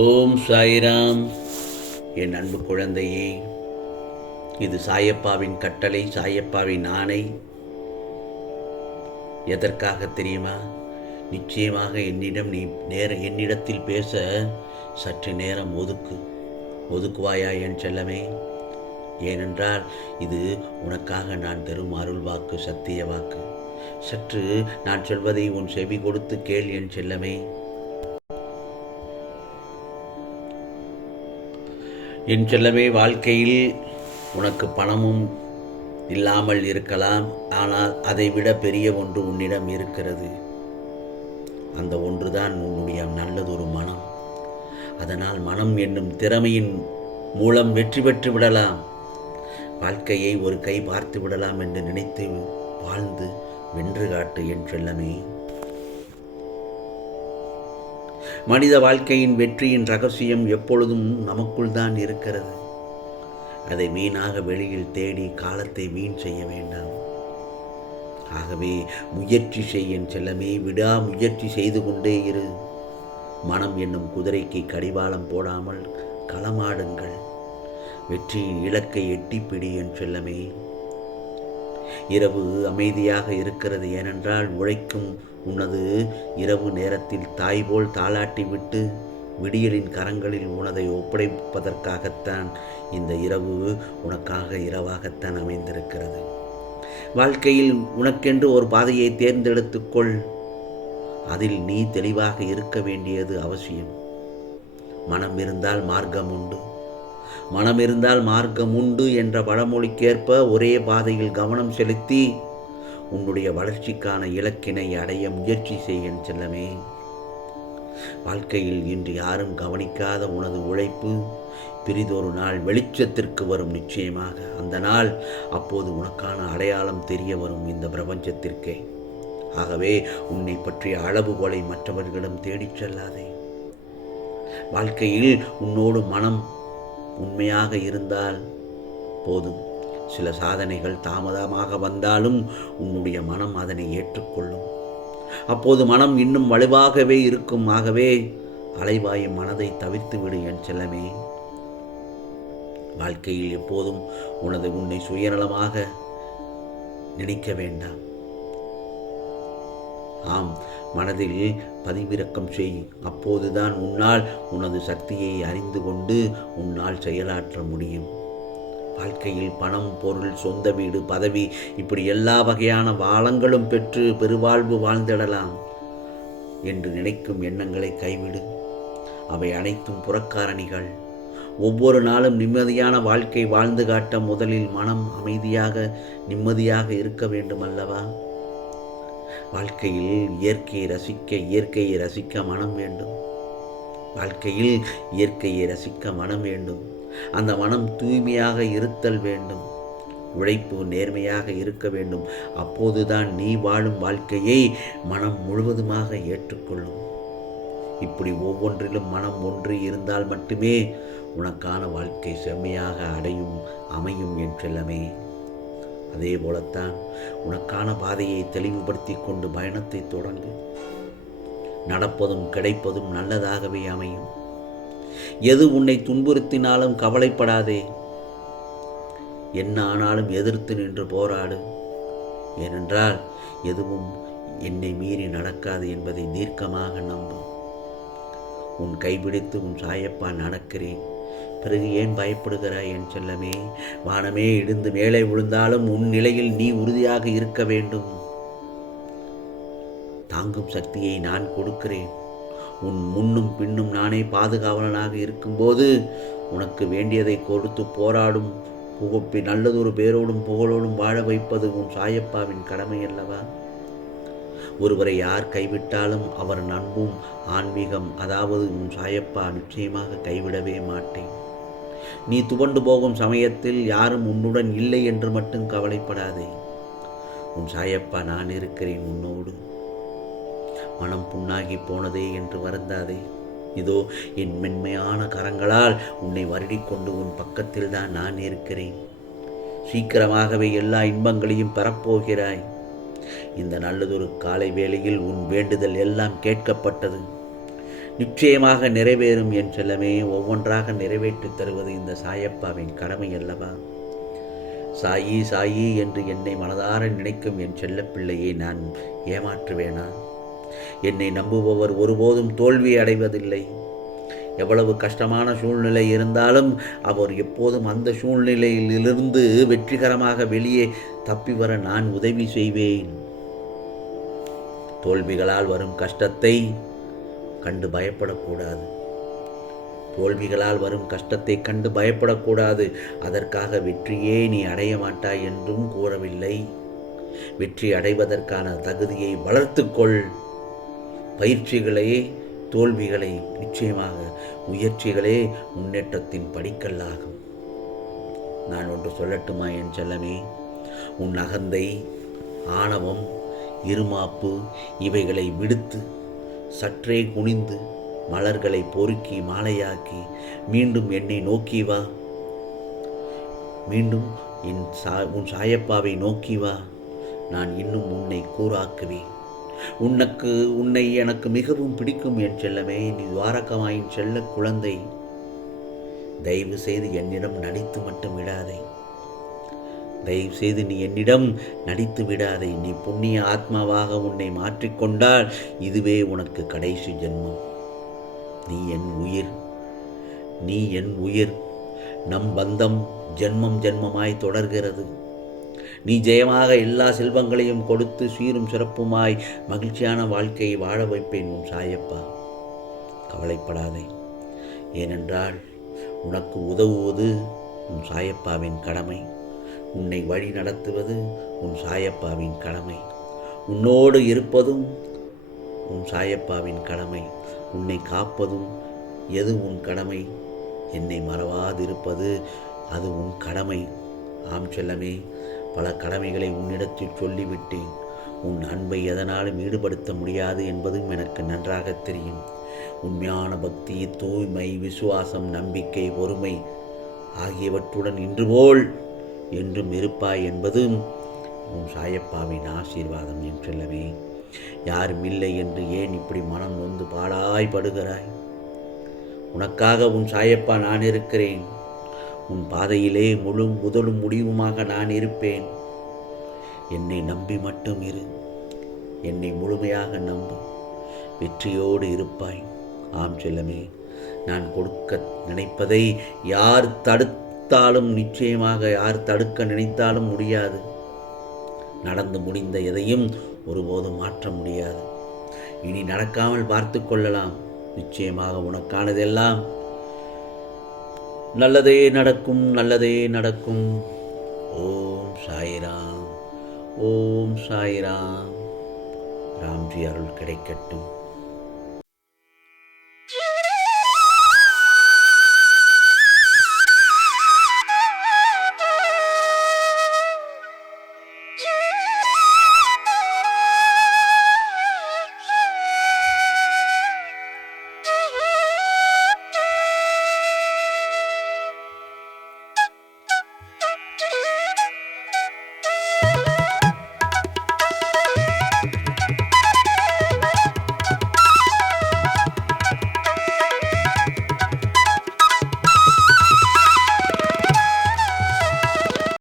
ஓம் சாய்ராம். என் அன்பு குழந்தையே, இது சாயப்பாவின் கட்டளை, சாயப்பாவின் ஆணை. எதற்காக தெரியுமா? நிச்சயமாக என்னிடத்தில் பேச சற்று நேரம் ஒதுக்குவாயா என் செல்லமே? ஏனென்றால் இது உனக்காக நான் தரும் அருள் வாக்கு, சத்திய வாக்கு. சற்று நான் சொல்வதை உன் செவி கொடுத்து கேள் என் செல்லமே. என் செல்லமே, வாழ்க்கையில் உனக்கு பணமும் இல்லாமல் இருக்கலாம். ஆனால் அதைவிட பெரிய ஒன்று உன்னிடம் இருக்கிறது. அந்த ஒன்றுதான் உன்னுடைய நல்லதொரு மனம். அதனால் மனம் என்னும் திறமையின் மூலம் வெற்றி பெற்று விடலாம். வாழ்க்கையை ஒரு கை பார்த்து விடலாம் என்று நினைத்து வாழ்ந்து வென்று காட்டு என் செல்லமே. மனித வாழ்க்கையின் வெற்றியின் ரகசியம் எப்பொழுதும் நமக்குள் தான் இருக்கிறது. அதை வீணாக வெளியில் தேடி காலத்தை வீண் செய்ய வேண்டாம். ஆகவே முயற்சி செய்ய செல்லமே, விடா முயற்சி செய்து கொண்டே இரு. மனம் என்னும் குதிரைக்கு கடிவாளம் போடாமல் களமாடுங்கள். வெற்றியின் இலக்கை எட்டிப்பிடி என் செல்லமே. இரவு அமைதியாக இருக்கிறது, ஏனென்றால் உழைக்கும் உனது இரவு நேரத்தில் தாய் போல் தாளாட்டி விட்டு விடியலின் கரங்களில் உனதை ஒப்படைப்பதற்காகத்தான் இந்த இரவு உனக்காக இரவாகத்தான் அமைந்திருக்கிறது. வாழ்க்கையில் உனக்கென்று ஒரு பாதையை தேர்ந்தெடுத்துக்கொள். அதில் நீ தெளிவாக இருக்க வேண்டியது அவசியம். மனம் இருந்தால் மார்க்கம் உண்டு. மனம் இருந்தால் மார்க்கம் உண்டு என்ற பழமொழிக்கேற்ப ஒரே பாதையில் கவனம் செலுத்தி உன்னுடைய வளர்ச்சிக்கான இலக்கினை அடைய முயற்சி செய்ய செல்லமே. வாழ்க்கையில் இன்று யாரும் கவனிக்காத உனது உழைப்பு பிரிதொரு நாள் வெளிச்சத்திற்கு வரும். நிச்சயமாக அந்த நாள் அப்போது உனக்கான அடையாளம் தெரிய வரும் இந்த பிரபஞ்சத்திற்கே. ஆகவே உன்னை பற்றிய அளவுகோலை மற்றவர்களிடம் தேடிச் செல்லாதே. வாழ்க்கையில் உன்னோடு மனம் உண்மையாக இருந்தால் போதும். சில சாதனைகள் தாமதமாக வந்தாலும் உன்னுடைய மனம் அதனை ஏற்றுக்கொள்ளும். அப்போது மனம் இன்னும் வலுவாகவே இருக்கும். ஆகவே அலைவாயும் மனதை தவிர்த்து விடு என் செல்லமே. வாழ்க்கையில் எப்போதும் உன்னை சுயநலமாக நினைக்க வேண்டாம். ஆம், மனதில் பதிவிறக்கம் செய். அப்போதுதான் உன்னால் உனது சக்தியை அறிந்து கொண்டு உன்னால் செயலாற்ற முடியும். வாழ்க்கையில் பணம், பொருள், சொந்த வீடு, பதவி, இப்படி எல்லா வகையான வளங்களும் பெற்று பெருவாழ்வு வாழ்ந்திடலாம் என்று நினைக்கும் எண்ணங்களை கைவிடு. அவை அனைத்தும் புறக்காரணிகள். ஒவ்வொரு நாளும் நிம்மதியான வாழ்க்கை வாழ்ந்து காட்ட முதலில் மனம் அமைதியாக நிம்மதியாக இருக்க வேண்டும் அல்லவா? வாழ்க்கையில் இயற்கையை ரசிக்க மனம் வேண்டும். வாழ்க்கையில் இயற்கையை ரசிக்க மனம் வேண்டும். அந்த மனம் தூய்மையாக இருத்தல் வேண்டும். உழைப்பு நேர்மையாக இருக்க வேண்டும். அப்போதுதான் நீ வாழும் வாழ்க்கையை மனம் முழுவதுமாக ஏற்றுக்கொள்ளும். இப்படி ஒவ்வொன்றிலும் மனம் ஒன்று இருந்தால் மட்டுமே உனக்கான வாழ்க்கை செம்மையாக அமையும் என் செல்லமே. அதே போலத்தான் உனக்கான பாதையை தெளிவுபடுத்தி கொண்டு பயணத்தை தொடங்கு. நடப்பதும் கிடைப்பதும் நல்லதாகவே அமையும். எது உன்னை துன்புறுத்தினாலும் கவலைப்படாதே. என்ன ஆனாலும் எதிர்த்து நின்று போராடு. ஏனென்றால் எதுவும் என்னை மீறி நடக்காது என்பதை தீர்க்கமாக நம்பும். உன் கைபிடித்து உன் சாயப்பா நடக்கிறேன். பிறகு ஏன் பயப்படுகிறாய் என் செல்லமே? வானமே இடிந்து மேலே விழுந்தாலும் உன் நிலையில் நீ உறுதியாக இருக்க வேண்டும். தாங்கும் சக்தியை நான் கொடுக்கிறேன். உன் முன்னும் பின்னும் நானே பாதுகாவலனாக இருக்கும்போது உனக்கு வேண்டியதை கொடுத்து போராடும் நல்லதொரு பேரோடும் புகழோடும் வாழ வைப்பது உன் சாயப்பாவின் கடமை அல்லவா? ஒருவரை யார் கைவிட்டாலும் அவர் அன்பும் ஆன்மீகம், அதாவது உன் சாயப்பா நிச்சயமாக கைவிடவே மாட்டேன். நீ துவண்டு போகும் சமயத்தில் யாரும் உன்னுடன் இல்லை என்று மட்டும் கவலைப்படாதே. உன் சாயப்பா நான் இருக்கிறேன் உன்னோடு. மனம் புண்ணாகி போனதே என்று வருந்தாதே. இதோ என் மென்மையான கரங்களால் உன்னை வருடிக்கொண்டு உன் பக்கத்தில் தான் நான் இருக்கிறேன். சீக்கிரமாகவே எல்லா இன்பங்களையும் பெறப்போகிறாய். இந்த நல்லதொரு காலை வேளையில் உன் வேண்டுதல் எல்லாம் கேட்கப்பட்டது. நிச்சயமாக நிறைவேறும் என் செல்லமே. ஒவ்வொன்றாக நிறைவேற்றித் தருவது இந்த சாயப்பாவின் கடமை அல்லவா? சாயி சாயி என்று என்னை மனதார நினைக்கும் என் செல்லப்பிள்ளையை நான் ஏமாற்றுவேனா? என்னை நம்புபவர் ஒருபோதும் தோல்வி அடைவதில்லை. எவ்வளவு கஷ்டமான சூழ்நிலை இருந்தாலும் அவர் எப்போதும் அந்த சூழ்நிலையிலிருந்து வெற்றிகரமாக வெளியே தப்பி வர நான் உதவி செய்வேன். தோல்விகளால் வரும் கஷ்டத்தை கண்டு பயப்படக்கூடாது. தோல்விகளால் வரும் கஷ்டத்தை கண்டு பயப்படக்கூடாது. அதற்காக வெற்றியே நீ அடைய மாட்டாய் என்றும் கூறவில்லை. வெற்றி அடைவதற்கான தகுதியை வளர்த்துக்கொள். பயிற்சிகளே தோல்விகளை நிச்சயமாக, முயற்சிகளே முன்னேற்றத்தின் படிக்கல்லாகும். நான் ஒன்று சொல்லட்டுமா என் செல்லமே? உன் அகந்தை, ஆணவம், இருமாப்பு இவைகளை விடுத்து சற்றே குனிந்து மலர்களை பொறுக்கி மாலையாக்கி மீண்டும் என்னை நோக்கி வா. மீண்டும் உன் சாயப்பாவை நோக்கி வா. நான் இன்னும் உன்னை கூறாக்குவேன். உன்னை எனக்கு மிகவும் பிடிக்கும் என் செல்லமே. நீ துவாரகமாயின் செல்ல குழந்தை. தயவு செய்து என்னிடம் நடித்து மட்டும் விடாதே. தயவு செய்து நீ என்னிடம் நடித்து விடாதே. நீ புண்ணிய ஆத்மாவாக உன்னை மாற்றிக்கொண்டால் இதுவே உனக்கு கடைசி ஜென்மம். நீ என் உயிர், நீ என் உயிர். நம் பந்தம் ஜென்மம் ஜென்மமாய் தொடர்கிறது. நீ ஜெயமாக எல்லா செல்வங்களையும் கொடுத்து சீரும் சிறப்புமாய் மகிழ்ச்சியான வாழ்க்கையை வாழ வைப்பேன் உன் சாயப்பா. கவலைப்படாதே. ஏனென்றால் உனக்கு உதவுவது உன் சாயப்பாவின் கடமை. உன்னை வழி நடத்துவது உன் சாயப்பாவின் கடமை. உன்னோடு இருப்பதும் உன் சாயப்பாவின் கடமை. உன்னை காப்பதும் எது உன் கடமை? என்னை மறவாதிருப்பது அது உன் கடமை. ஆம் செல்லமே, பல கடமைகளை உன்னிடத்தில் சொல்லிவிட்டேன். உன் அன்பை எதனாலும் ஈடுபடுத்த முடியாது என்பதும் எனக்கு நன்றாக தெரியும். உண்மையான பக்தி, தூய்மை, விசுவாசம், நம்பிக்கை, பொறுமை ஆகியவற்றுடன் இன்று போல் என்றும் இருப்பாய் என்பதும் உன் சாயப்பாவின் ஆசீர்வாதம் என் செல்லமே. யாரும் இல்லை என்று ஏன் இப்படி மனம் நொந்து பாடாய்படுகிறாய்? உனக்காக உன் சாயப்பா நான் இருக்கிறேன். உன் பாதையிலே முதலும் முடிவுமாக நான் இருப்பேன். என்னை நம்பி மட்டும் இரு. என்னை முழுமையாக நம்பு. வெற்றியோடு இருப்பாய். ஆம் செல்லமே, நான் கொடுக்க நினைப்பதை யார் தடுத்தாலும், நிச்சயமாக யார் தடுக்க நினைத்தாலும் முடியாது. நடந்து முடிந்த எதையும் ஒருபோதும் மாற்ற முடியாது. இனி நடக்காமல் பார்த்து கொள்ளலாம். நிச்சயமாக உனக்கானதெல்லாம் நல்லதே நடக்கும், நல்லதே நடக்கும். ஓம் சாய்ராம், ஓம் சாய்ராம். ராம்ஜி அருள் கிடைக்கட்டும்.